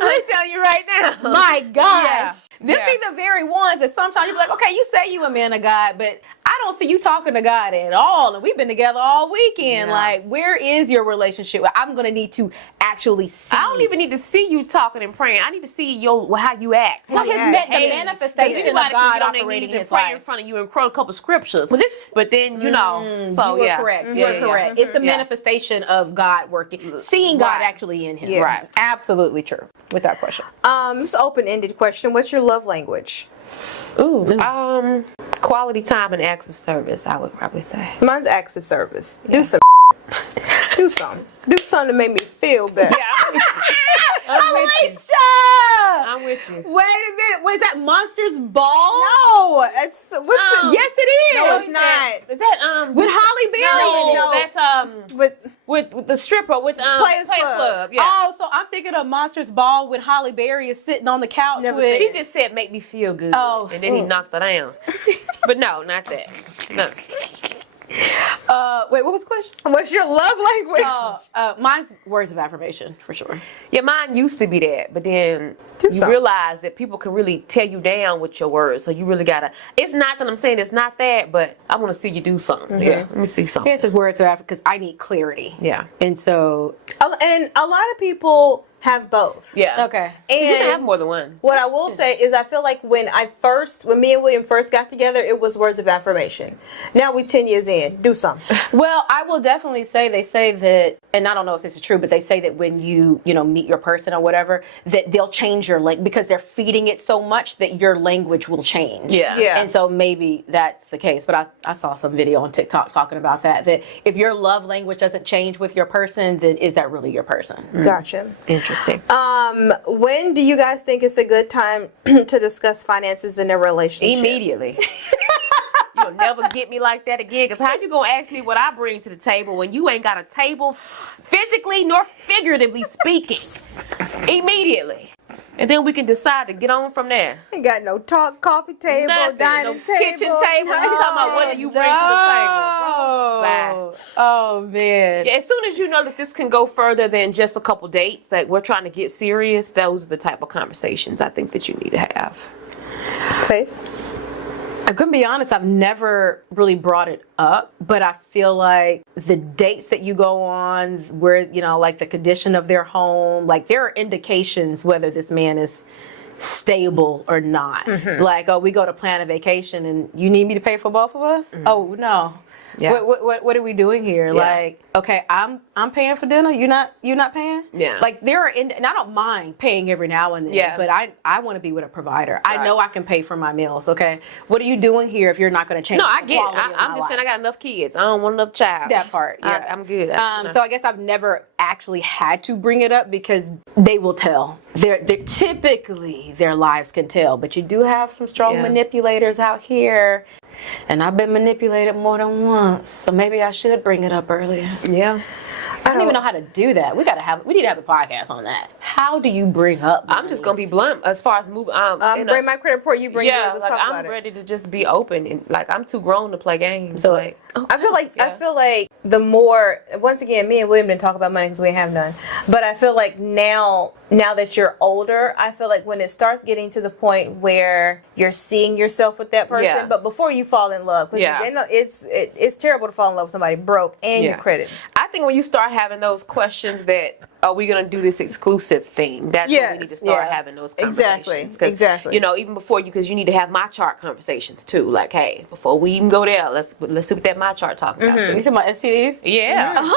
Let me tell you right now. My gosh. Yeah. Them Yeah. be the very ones that sometimes you be like, okay, you say you a man of God, but I don't see you talking to God at all. And we've been together all weekend. Yeah. Like, where is your relationship? I'm going to need to actually see. I don't even need to see you talking and praying. I need to see how you act. Well, How you his Yeah. the manifestation of Anybody can God get on their operating knees in and his pray in life. front of you and quote a couple scriptures. Well, this- but then, so you were yeah. correct. Yeah, You were yeah, correct. yeah. It's the Yeah. manifestation of God working, seeing God Right. actually in him. Yes. Right. Absolutely true. Without question. It's an open-ended question. What's your love language? Ooh. Quality time and acts of service, I would probably say. Mine's acts of service. Do some. Do something. Do something to make me feel better. Yeah, I'm with you. I'm with you. Alicia! I'm with you. Wait a minute. Was that Monsters Ball? No, it's what's the Yes, it is. No, it's not. Is that With Holly Berry in it. No, that's But with the stripper with Players Club. Yeah. Oh, so I'm thinking of Monsters Ball with Holly Berry is sitting on the couch Never with. seen She just said make me feel good. Oh, and then he knocked her down. But no, not that. No. Wait, what was the question? what's your love language? Mine's words of affirmation for sure. Yeah, mine used to be that, but then Do you something. realize that people can really tear you down with your words. So you really gotta. It's not that I'm saying it's not that, but I want to see you do something. Yeah, let me see something. Yes, it's words of affirmation because I need clarity. Yeah. And so. And a lot of people have both. Yeah. Okay. You And can have more than one. What I will say is I feel like when me and William first got together, it was words of affirmation. Now we 10 years in. Do something. Well, I will definitely say they say that, and I don't know if this is true, but they say that when you meet your person or whatever, that they'll change your language because they're feeding it so much that your language will change. Yeah. Yeah. And so maybe that's the case. But I saw some video on TikTok talking about that if your love language doesn't change with your person, then is that really your person? Gotcha. Interesting. When do you guys think it's a good time to discuss finances in a relationship? Immediately. You you'll never get me like that again. Because how you gonna ask me what I bring to the table when you ain't got a table physically nor figuratively speaking immediately? And then we can decide to get on from there. Ain't got no coffee table, Nothing. dining No table, kitchen table. You talking about what do you bring to the table? Bye. Oh man. Yeah, as soon as you know that this can go further than just a couple dates, that we're trying to get serious, those are the type of conversations I think that you need to have. Faith? I'm gonna be honest, I've never really brought it up, but I feel like the dates that you go on where, like the condition of their home, like there are indications whether this man is stable or not. Like, oh, we go to plan a vacation and you need me to pay for both of us? Oh, no. Yeah. What are we doing here? Yeah. Like, okay, I'm paying for dinner. You're not paying? Yeah. Like and I don't mind paying every now and then. Yeah. But I want to be with a provider. Right. I know I can pay for my meals. Okay. What are you doing here if you're not going to change? No, I the get it. quality of I'm my just saying I life? got enough kids. I don't want another child. That part. Yeah. I'm good. So I guess I've never actually had to bring it up because they will tell. They're typically their lives can tell, but you do have some strong manipulators out here. And I've been manipulated more than once, so maybe I should bring it up earlier. Yeah. I don't even know how to do that. We need to have a podcast on that. How do you bring up? I'm just gonna be blunt as far as moving. Bring my credit report. You bring yours. Let's like talk about I'm it. ready to just be open and like I'm too grown to play games. So, like I feel like the more, once again, me and William didn't talk about money because we have none. But I feel like now that you're older, I feel like when it starts getting to the point where you're seeing yourself with that person, but before you fall in love, because it's terrible to fall in love with somebody broke and your credit. I think when you start having those questions that are we gonna do this exclusive thing? That's when we need to start having those conversations. Exactly. Even before because you need to have my chart conversations too. Like, hey, before we even go there, let's see what that my chart talking about. You talking about STDs? Yeah.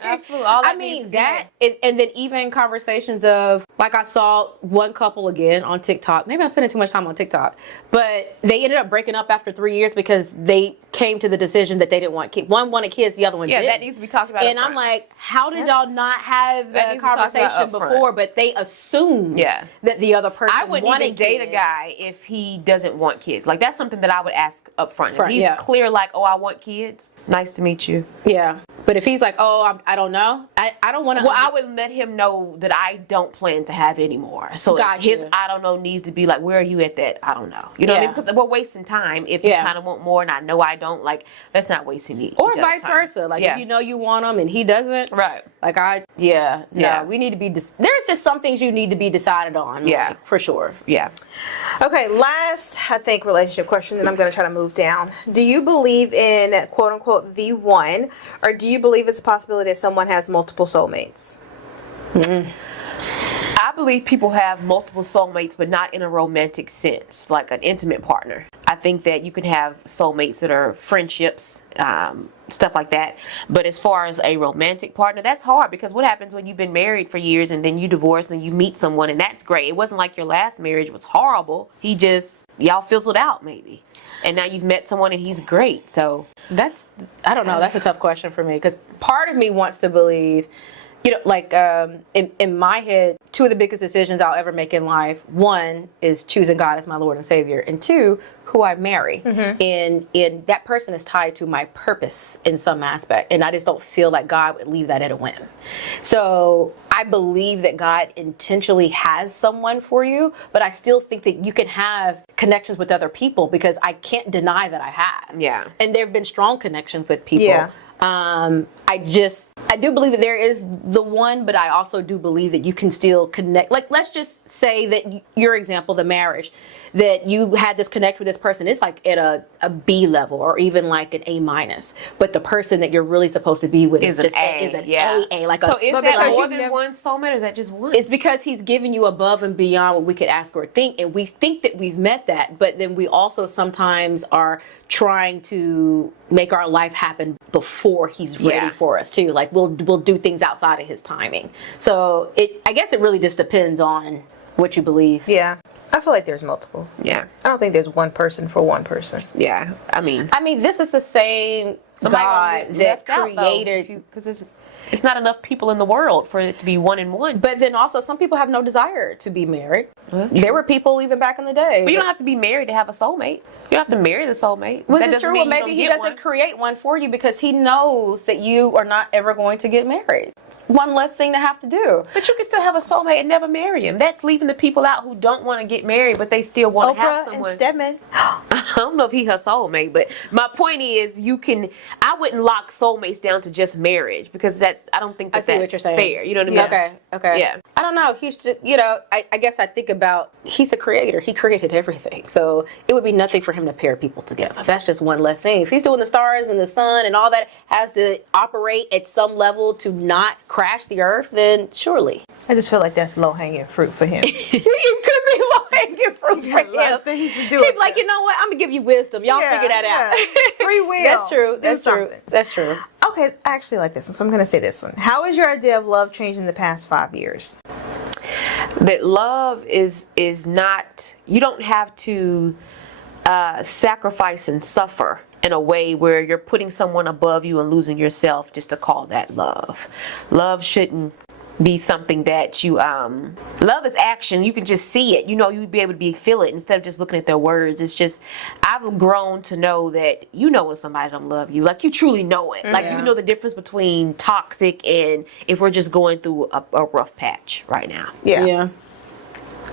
Absolutely. All I mean that, and then even conversations of like I saw one couple again on TikTok. Maybe I'm spending too much time on TikTok, but they ended up breaking up after 3 years because they came to the decision that they didn't want kids. One wanted kids, the other one didn't. Yeah, that needs to be talked about. And I'm like, how did y'all not have the conversation before? But they assumed that the other person I wouldn't even date a guy if he doesn't want kids. Like that's something that I would ask up front. If he's clear, like, oh, I want kids. Nice to meet you. Yeah. But if he's like, oh, I don't know, I don't want to. Well, I would let him know that I don't plan to have any more. So his I don't know needs to be like, where are you at that? I don't know. You know what I mean? Because we're wasting time if you kind of want more and I know I don't. Like, let's not waste any. Or vice versa. Like, if you know you want him and he doesn't. Right. Like, we need to be, there's just some things you need to be decided on. Like, for sure. Yeah. Okay, last, I think, relationship question, then I'm going to try to move down. Do you believe in, quote unquote, the one, or do you believe it's a possibility that someone has multiple soulmates? I believe people have multiple soulmates, but not in a romantic sense, like an intimate partner. I think that you can have soulmates that are friendships, stuff like that. But as far as a romantic partner, that's hard because what happens when you've been married for years and then you divorce and then you meet someone and that's great. It wasn't like your last marriage was horrible. Y'all fizzled out maybe. And now you've met someone and he's great. So I don't know. That's a tough question for me because part of me wants to believe, like in my head, two of the biggest decisions I'll ever make in life, one is choosing God as my Lord and Savior, and two, who I marry. And that person is tied to my purpose in some aspect, and I just don't feel like God would leave that at a whim. So I believe that God intentionally has someone for you, but I still think that you can have connections with other people because I can't deny that I have. Yeah. And there have been strong connections with people. Yeah. I do believe that there is the one, but I also do believe that you can still connect. Like, let's just say that your example, the marriage, that you had this connect with this person, it's like at a B level or even like an A-, but the person that you're really supposed to be with is just an AA. Like so is that more than one soulmate or is that just one? It's because he's giving you above and beyond what we could ask or think, and we think that we've met that, but then we also sometimes are trying to make our life happen before he's ready for us too. Like we'll do things outside of his timing. So I guess it really just depends on what you believe. Yeah. I feel like there's multiple. Yeah. I don't think there's one person for one person. Yeah. I mean, this is the same God that created. it's not enough people in the world for it to be one and one. But then also, some people have no desire to be married. There were people even back in the day. But you don't have to be married to have a soulmate. You don't have to marry the soulmate. Which is true. Well, maybe he doesn't create one for you because he knows that you are not ever going to get married. One less thing to have to do. But you can still have a soulmate and never marry him. That's leaving the people out who don't want to get married, but they still want to have someone. And Stedman. I don't know if he her soulmate, but my point is, I wouldn't lock soulmates down to just marriage because I don't think that's what you're saying. fair. You know what I mean? Okay. Yeah. I don't know. He's just, I guess I think about, he's the creator. He created everything. So it would be nothing for him to pair people together. That's just one less thing. If he's doing the stars and the sun and all that has to operate at some level to not crash the earth, then surely. I just feel like that's low-hanging fruit for him. You could be low-hanging fruit for him. A lot of things to do. He'd be like, you know what? I'm going to give you wisdom. Y'all figure that out. Free will. That's true. That's something. true. That's true. Okay, I actually like this one, so I'm going to say this one. How has your idea of love changed in the past 5 years? That love is not, you don't have to sacrifice and suffer in a way where you're putting someone above you and losing yourself just to call that love. Love shouldn't be something that you love is action. You can just see it. You'd be able to feel it instead of just looking at their words. It's just, I've grown to know that when somebody don't love you, like you truly know it. Like you know the difference between toxic and if we're just going through a rough patch right now. Yeah.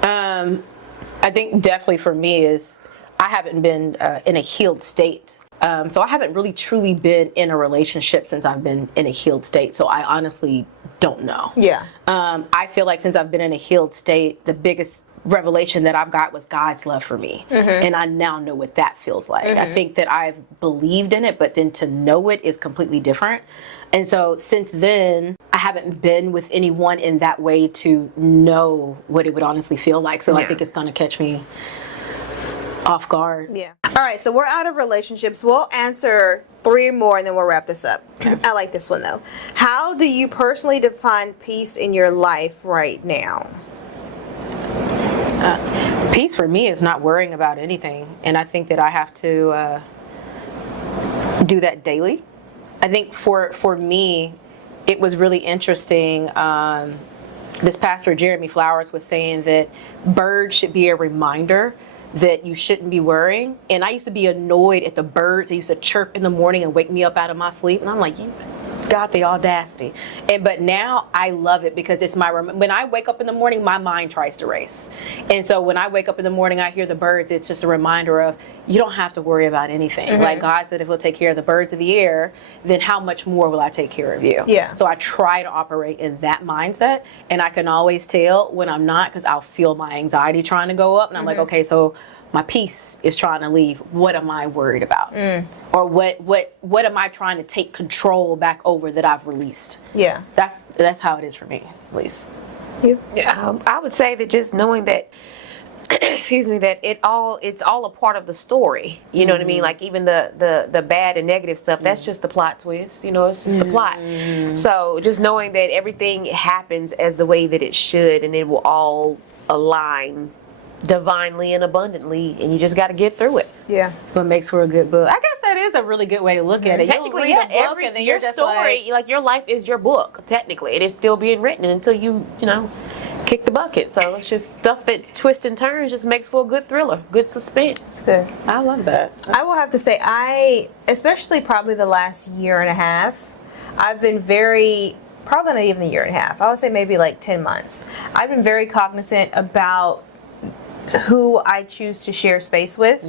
I think definitely for me is I haven't been in a healed state. So I haven't really truly been in a relationship since I've been in a healed state. So I honestly don't know. Yeah. I feel like since I've been in a healed state, the biggest revelation that I've got was God's love for me. And I now know what that feels like. I think that I've believed in it, but then to know it is completely different. And so since then, I haven't been with anyone in that way to know what it would honestly feel like. So I think it's going to catch me off guard. Yeah. All right, so we're out of relationships. We'll answer 3 more and then we'll wrap this up. I like this one though. How do you personally define peace in your life right now? Peace for me is not worrying about anything. And I think that I have to do that daily. I think for me, it was really interesting. This pastor, Jeremy Flowers, was saying that birds should be a reminder that you shouldn't be worrying. And I used to be annoyed at the birds. They used to chirp in the morning and wake me up out of my sleep. And I'm like, you got the audacity. But now I love it because it's when I wake up in the morning, my mind tries to race. And so when I wake up in the morning, I hear the birds. It's just a reminder of you don't have to worry about anything. Like God said, if we'll take care of the birds of the air, then how much more will I take care of you? Yeah. So I try to operate in that mindset. And I can always tell when I'm not because I'll feel my anxiety trying to go up. And I'm like, okay, so my peace is trying to leave. What am I worried about? Or what am I trying to take control back over that I've released? Yeah. That's how it is for me, at least. Yeah. I would say that just knowing that excuse me, that it's all a part of the story. You know what I mean? Like even the bad and negative stuff, that's just the plot twist. It's just the plot. So just knowing that everything happens as the way that it should and it will all align divinely and abundantly, and you just got to get through it. Yeah, that's what makes for a good book. I guess that is a really good way to look at it. Technically, you read a book and then your story, like your life is your book. Technically, it is still being written until you kick the bucket. So it's just stuff that twists and turns just makes for a good thriller, good suspense. Good. I love that. I will have to say, especially probably the last year and a half, I've been probably not even a year and a half. I would say maybe like 10 months. I've been very cognizant about who I choose to share space with.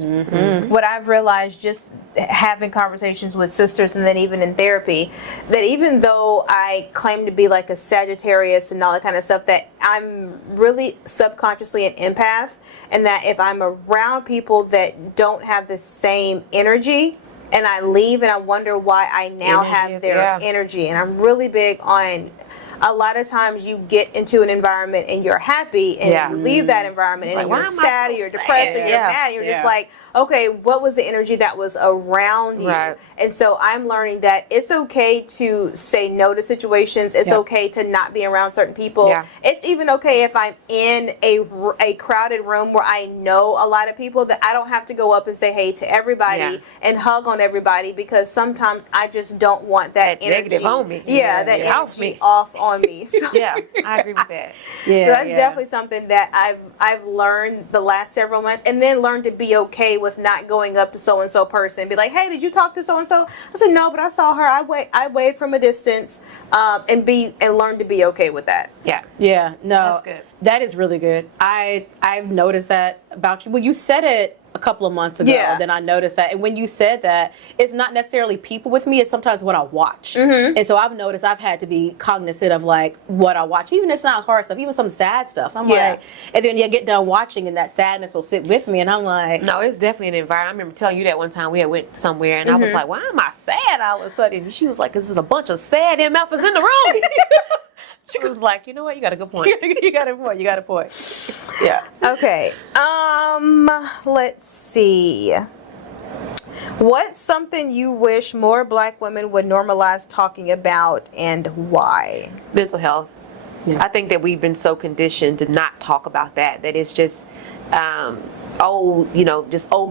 What I've realized just having conversations with sisters and then even in therapy, that even though I claim to be like a Sagittarius and all that kind of stuff, that I'm really subconsciously an empath, and that if I'm around people that don't have the same energy and I leave and I wonder why I now have their energy, and I'm really big on a lot of times you get into an environment and you're happy, and you leave that environment and you're sad, or you're depressed, or you're mad. You're just like, okay, what was the energy that was around you? Right. And so I'm learning that it's okay to say no to situations. It's okay to not be around certain people. Yeah. It's even okay if I'm in a crowded room where I know a lot of people, that I don't have to go up and say hey to everybody and hug on everybody, because sometimes I just don't want that energy negative on me. that energy off on me. So, Yeah, I agree with that. so that's definitely something that I've learned the last several months, and then learned to be okay with not going up to so and so person and be like, hey, did you talk to so and so? I said no, but I saw her. I waved from a distance, and learn to be okay with that. Yeah, no, That's good. That is really good. I've noticed that about you. Well, you said it a couple of months ago. Then I noticed that, and when you said that, it's not necessarily people with me. It's sometimes what I watch, and so I've noticed I've had to be cognizant of like what I watch, even if it's not hard stuff, even some sad stuff. I'm like, and then you get done watching, and that sadness will sit with me, and I'm like, no, it's definitely an environment. I remember telling you that one time we had went somewhere, and I was like, why am I sad all of a sudden? And she was like, 'cause there's a bunch of sad MFers in the room. She was like, you know what? You got a good point. you got a point. You got a point. Yeah. Okay. Let's see. What's something you wish more Black women would normalize talking about, and why? Mental health. Yeah. I think that we've been so conditioned to not talk about that it's just,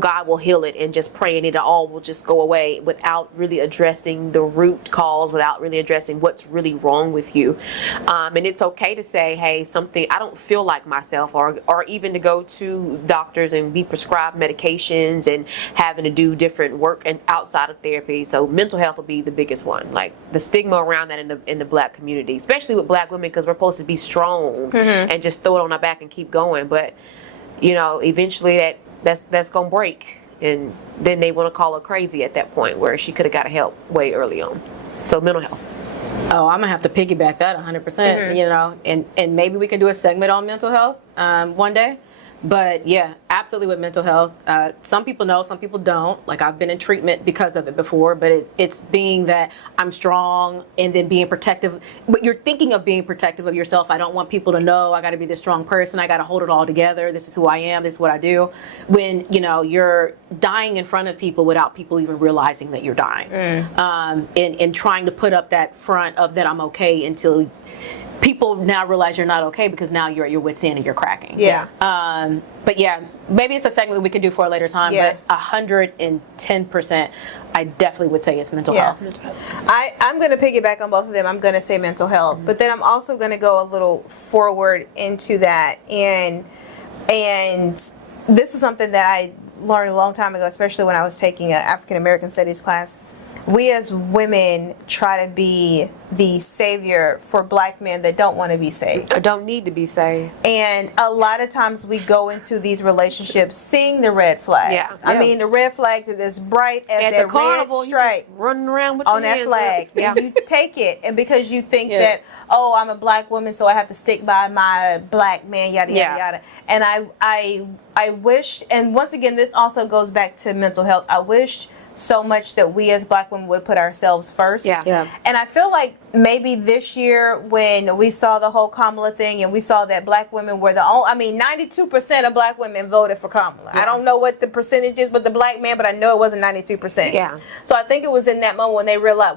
God will heal it, and just praying it all will just go away, without really addressing the root cause, without really addressing what's really wrong with you. And it's okay to say, hey, I don't feel like myself, or even to go to doctors and be prescribed medications and having to do different work and outside of therapy. So mental health will be the biggest one. Like the stigma around that in the Black community, especially with Black women, because we're supposed to be strong and just throw it on our back and keep going. But eventually that's gonna break, and then they want to call her crazy at that point, where she could have got help way early on. So mental health. Oh, I'm gonna have to piggyback that 100%. And maybe we can do a segment on mental health one day. But yeah, absolutely with mental health. Some people know, some people don't. Like I've been in treatment because of it before, but it's being that I'm strong and then being protective. But you're thinking of being protective of yourself. I don't want people to know I got to be this strong person. I got to hold it all together. This is who I am. This is what I do. When you're dying in front of people without people even realizing that you're dying, and trying to put up that front of that I'm okay until people now realize you're not okay, because now you're at your wit's end and you're cracking. But yeah, maybe it's a segment we can do for a later time. But 110%, I definitely would say it's mental health. I'm going to piggyback on both of them. I'm going to say mental health, but then I'm also going to go a little forward into that, and this is something that I learned a long time ago, especially when I was taking an African American Studies class. We as women try to be the savior for Black men that don't want to be saved. Or don't need to be saved. And a lot of times we go into these relationships seeing the red flags. I mean, the red flags are as bright as at that the carnival, red stripe running around with on that flag. And you take it, and because you think that, oh, I'm a Black woman, so I have to stick by my Black man, yada, yada, yada. And I wish, and once again, this also goes back to mental health. I wished so much that we as Black women would put ourselves first. And I feel like maybe this year, when we saw the whole Kamala thing, and we saw that Black women were 92% of Black women voted for Kamala. I don't know what the percentage is, but the Black man, but I know it wasn't 92%. So I think it was in that moment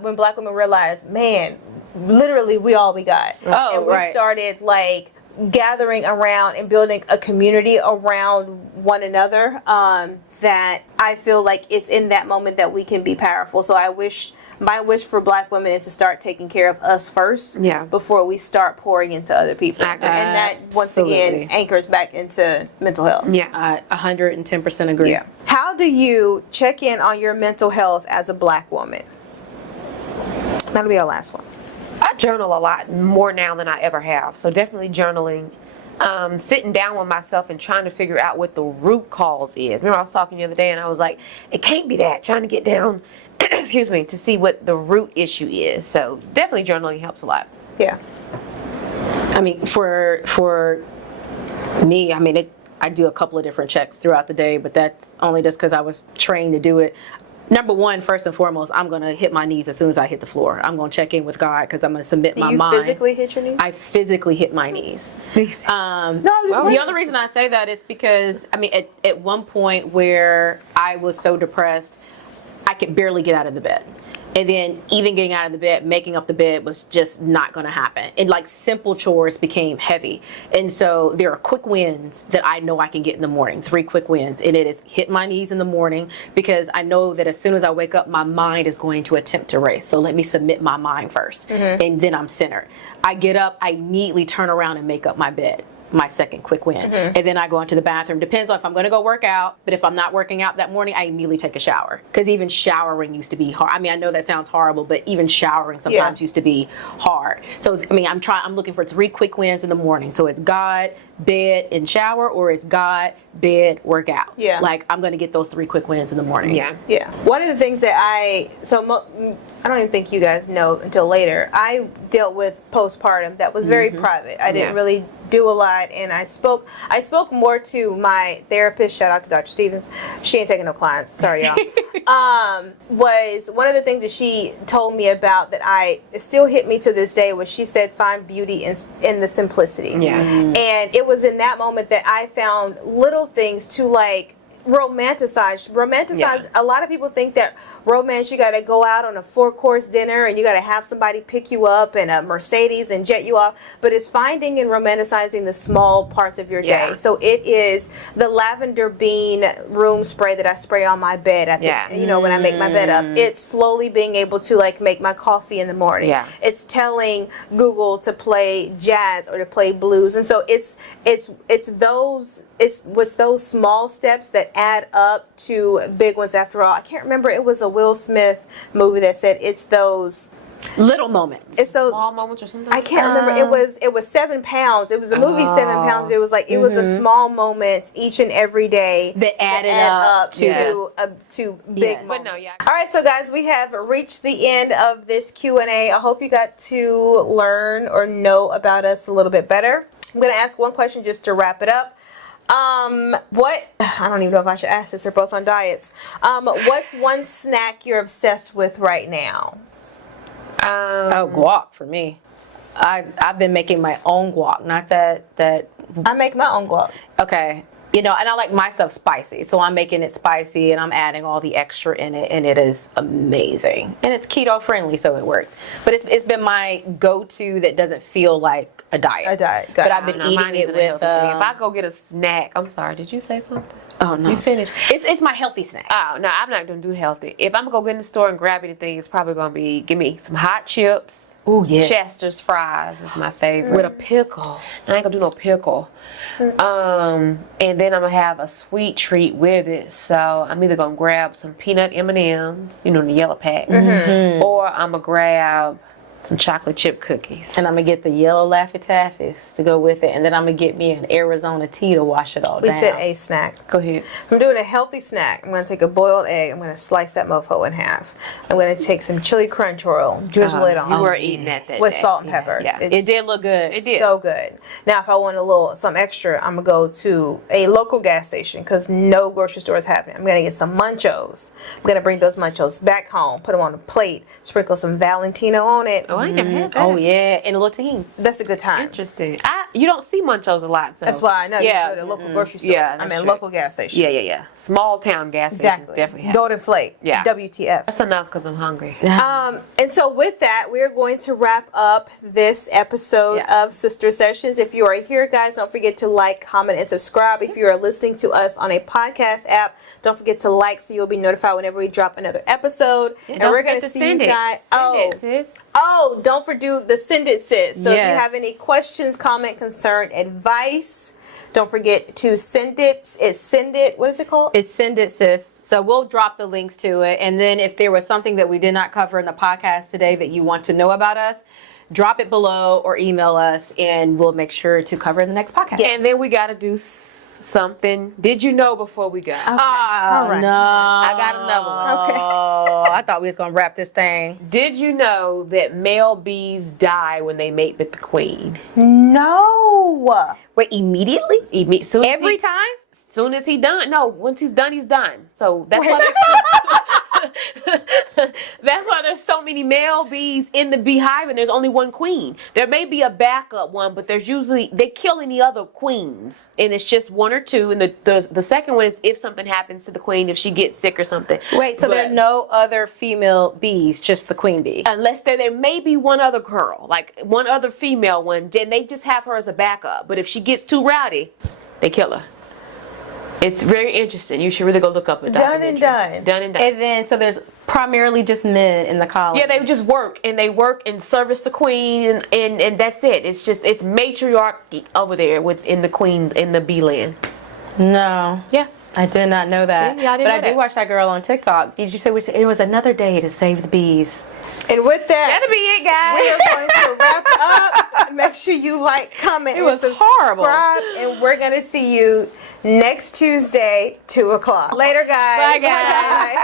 when Black women realized, man, literally we all we got. And we started like gathering around and building a community around one another, that I feel like it's in that moment that we can be powerful. So my wish for Black women is to start taking care of us first before we start pouring into other people. And that once again anchors back into mental health. I 110% agree. How do you check in on your mental health as a Black woman? That'll be our last one. I journal a lot more now than I ever have. So definitely journaling. Sitting down with myself and trying to figure out what the root cause is. Remember I was talking the other day and I was like, it can't be that. Trying to get down, excuse me, to see what the root issue is. So definitely journaling helps a lot. I mean, for me, I do a couple of different checks throughout the day, but that's only just because I was trained to do it. Number one, first and foremost, I'm going to hit my knees as soon as I hit the floor. I'm going to check in with God because I'm going to submit my mind. You physically hit your knees? I physically hit my knees. No, I'm just The other reason I say that is because, I mean, at one point where I was so depressed, I could barely get out of the bed. And then even getting out of the bed, making up the bed was just not going to happen. And like simple chores became heavy. And so there are quick wins that I know I can get in the morning, 3 quick wins. And it is hit my knees in the morning because I know that as soon as I wake up, my mind is going to attempt to race. So let me submit my mind first. And then I'm centered. I get up, I immediately turn around and make up my bed. My second quick win. And then I go into the bathroom. Depends on if I'm going to go work out, but if I'm not working out that morning, I immediately take a shower. Because even showering used to be hard. I mean, I know that sounds horrible, but even showering sometimes used to be hard. So, I mean, I'm looking for 3 quick wins in the morning. So it's God, bed, and shower, or it's God, bed, workout. Yeah. Like, I'm going to get those 3 quick wins in the morning. Yeah. Yeah. One of the things that I don't even think you guys know until later, I dealt with postpartum that was very private. I didn't really do a lot, and I spoke more to my therapist, shout out to Dr. Stevens, she ain't taking no clients, sorry y'all, was one of the things that she told me about that it still hit me to this day was she said find beauty in the simplicity. And it was in that moment that I found little things to like romanticize. A lot of people think that romance, you got to go out on a 4-course dinner and you got to have somebody pick you up in a Mercedes and jet you off, but it's finding and romanticizing the small parts of your day. So it is the lavender bean room spray that I spray on my bed at the, when I make my bed up. It's slowly being able to like make my coffee in the morning. It's telling Google to play jazz or to play blues. And so it's those small steps that add up to big ones after all. I can't remember, it was a Will Smith movie that said it's those little moments. It's those small moments or something. I can't remember. It was 7 pounds. It was the movie 7 pounds. It was like it was the small moments each and every day that added up to big moments. But no, All right, so guys, we have reached the end of this Q&A. I hope you got to learn or know about us a little bit better. I'm going to ask one question just to wrap it up. I don't even know if I should ask this. They're both on diets. What's one snack you're obsessed with right now? Guac for me. I've been making my own guac. Not that I make my own guac. Okay. And I like my stuff spicy, so I'm making it spicy and I'm adding all the extra in it, and it is amazing. And it's keto friendly, so it works. But it's been my go-to that doesn't feel like a diet. But I've been eating it with. If I go get a snack, I'm sorry. Did you say something? Oh no, you finished. It's my healthy snack. Oh no, I'm not gonna do healthy. If I'm gonna go get in the store and grab anything, it's probably gonna be give me some hot chips. Ooh yeah. Chester's fries is my favorite. With a pickle. I ain't gonna do no pickle. And then I'm gonna have a sweet treat with it. So I'm either gonna grab some peanut M&Ms, in the yellow pack, or I'm gonna grab some chocolate chip cookies. And I'm going to get the yellow Laffy Taffies to go with it. And then I'm going to get me an Arizona tea to wash it all down. We said a snack. Go ahead. I'm doing a healthy snack. I'm going to take a boiled egg. I'm going to slice that mofo in half. I'm going to take some chili crunch oil, drizzle it on. You were eating that with day. salt and pepper. Yeah. It did look good. It did. So good. Now, if I want some extra, I'm going to go to a local gas station because no grocery store is happening. I'm going to get some Munchos. I'm going to bring those Munchos back home, put them on a plate, sprinkle some Valentino on it. Oh, I ain't never had that. Oh yeah, and a little tahini. That's a good time. Interesting. You don't see Munchos a lot. So. That's why I know you go to a local grocery store. Yeah, I mean, true. local gas station. Yeah. Small town gas stations definitely have. Golden Flake. Yeah. WTF. That's enough because I'm hungry. And so with that, we're going to wrap up this episode of Sister Sessions. If you are here, guys, don't forget to like, comment, and subscribe. If you are listening to us on a podcast app, don't forget to like so you'll be notified whenever we drop another episode. Yeah, and we're going to see you guys. Send it, sis. Don't forget the send it, sis. So if you have any questions, comment, concern, advice, don't forget to send it. It's send it. What is it called? It's Send It, Sis. So we'll drop the links to it. And then if there was something that we did not cover in the podcast today that you want to know about us, drop it below or email us and we'll make sure to cover in the next podcast. And then we got to do something. Did you know before we go? Okay. All right. No. I got another one. Okay. Oh, I thought we was going to wrap this thing. Did you know that male bees die when they mate with the queen? No. Wait, immediately? Every time? Soon as he done. No, once he's done, he's done. So that's why That's why there's so many male bees in the beehive and there's only one queen. There may be a backup one, but there's usually, they kill any other queens and it's just one or two. And the second one is if something happens to the queen, if she gets sick or something. Wait, so there are no other female bees, just the queen bee? Unless there may be one other girl, like one other female one, then they just have her as a backup. But if she gets too rowdy, they kill her. It's very interesting. You should really go look up a documentary. Done and done. And then, so there's primarily just men in the colony. Yeah, they just work and service the queen and that's it. It's matriarchy over there in the bee land. No. Yeah. I did not know that. See, I didn't know I did that. watch that girl on TikTok. Did you say it was another day to save the bees? And with that, That'll be it, guys. we are going to wrap up. Make sure you like, comment, and was subscribe. horrible. And we're going to see you next Tuesday, 2:00. Later, guys. Bye, guys. Bye.